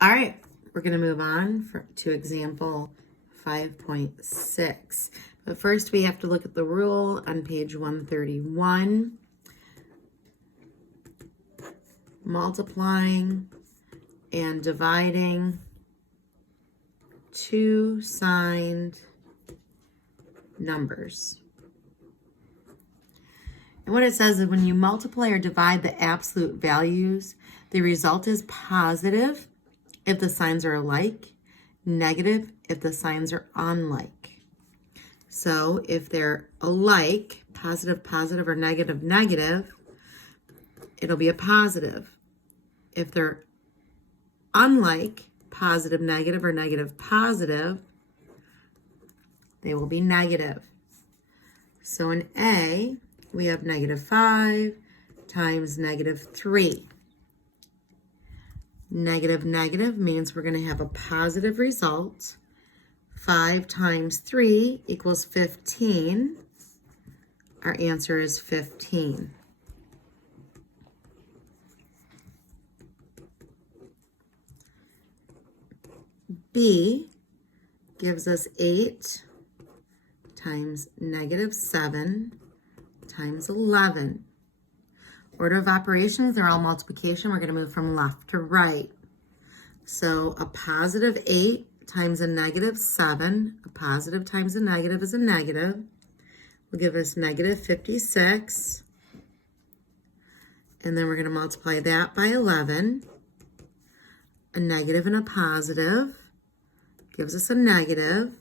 All right, we're going to move on to example 5.6. But first we have to look at the rule on page 131. Multiplying and dividing two signed numbers. And what it says is when you multiply or divide the absolute values, the result is positive if the signs are alike, negative if the signs are unlike. So if they're alike, positive, positive, or negative, negative, it'll be a positive. If they're unlike, positive, negative, or negative, positive, they will be negative. So in A, we have -5 times -3. Negative, negative means we're going to have a positive result. 5 times 3 equals 15. Our answer is 15. B gives us 8 times -7 times 11. Order of operations, they're all multiplication. We're going to move from left to right. So a positive 8 times a -7, a positive times a negative is a negative, will give us -56. And then we're going to multiply that by 11. A negative and a positive gives us a negative.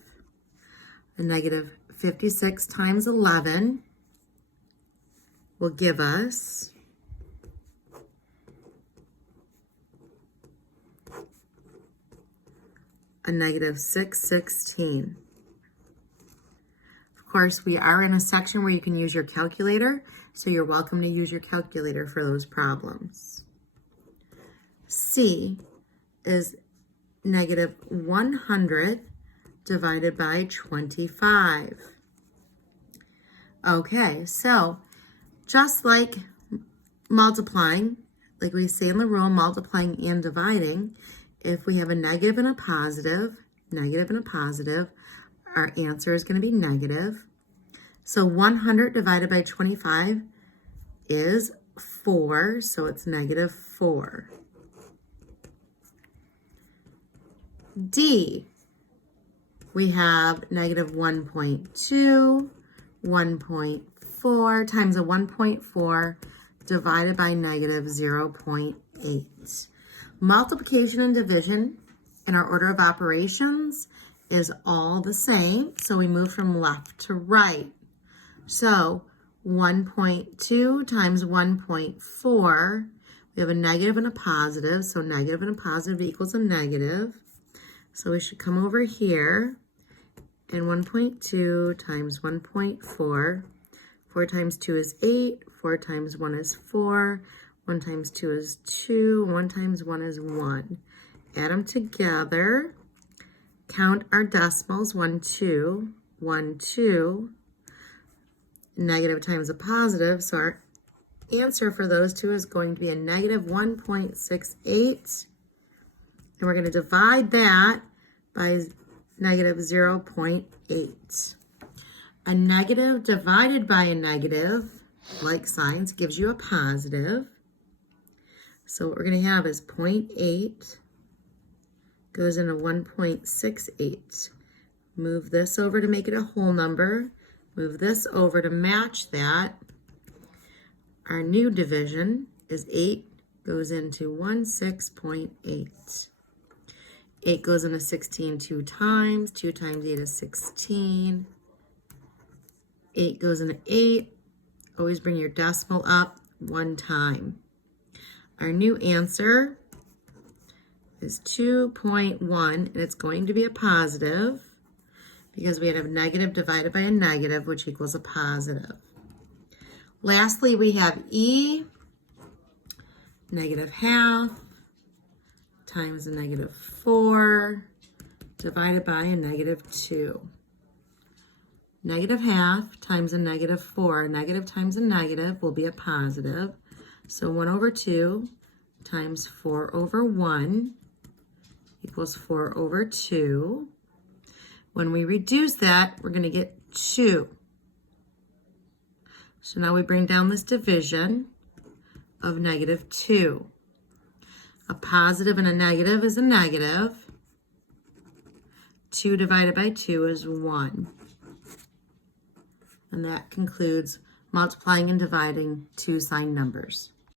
A -56 times 11 will give us a -616. Of course, we are in a section where you can use your calculator, so you're welcome to use your calculator for those problems. C is -100 divided by 25. Okay, so just like multiplying, like we say in the rule, multiplying and dividing, if we have a negative and a positive, our answer is going to be negative. So 100 divided by 25 is 4, so it's -4. D, we have -1.2, 1.4 times a 1.4 divided by -0.8. Multiplication and division in our order of operations is all the same, so we move from left to right. So 1.2 times 1.4, we have a negative and a positive, so negative and a positive equals a negative. So we should come over here, and 1.2 times 1.4, 4 times 2 is 8, 4 times 1 is 4, 1 times 2 is 2, 1 times 1 is 1. Add them together, count our decimals, 1, 2, 1, 2, negative times a positive, so our answer for those two is going to be a -1.68, and we're going to divide that by -0.8. A negative divided by a negative, like signs, gives you a positive. So what we're going to have is 0.8 goes into 1.68. Move this over to make it a whole number. Move this over to match that. Our new division is 8 goes into 16.8. 8 goes into 16 2 times. 2 times 8 is 16. 8 goes into 8. Always bring your decimal up 1 time. Our new answer is 2.1, and it's going to be a positive because we had a negative divided by a negative, which equals a positive. Lastly, we have E, -1/2 times a -4 divided by a -2. -1/2 times a -4, negative times a negative will be a positive. So 1/2 times 4/1 equals 4 over 2. When we reduce that, we're going to get 2. So now we bring down this division of negative 2. A positive and a negative is a negative. 2 divided by 2 is 1. And that concludes multiplying and dividing two signed numbers.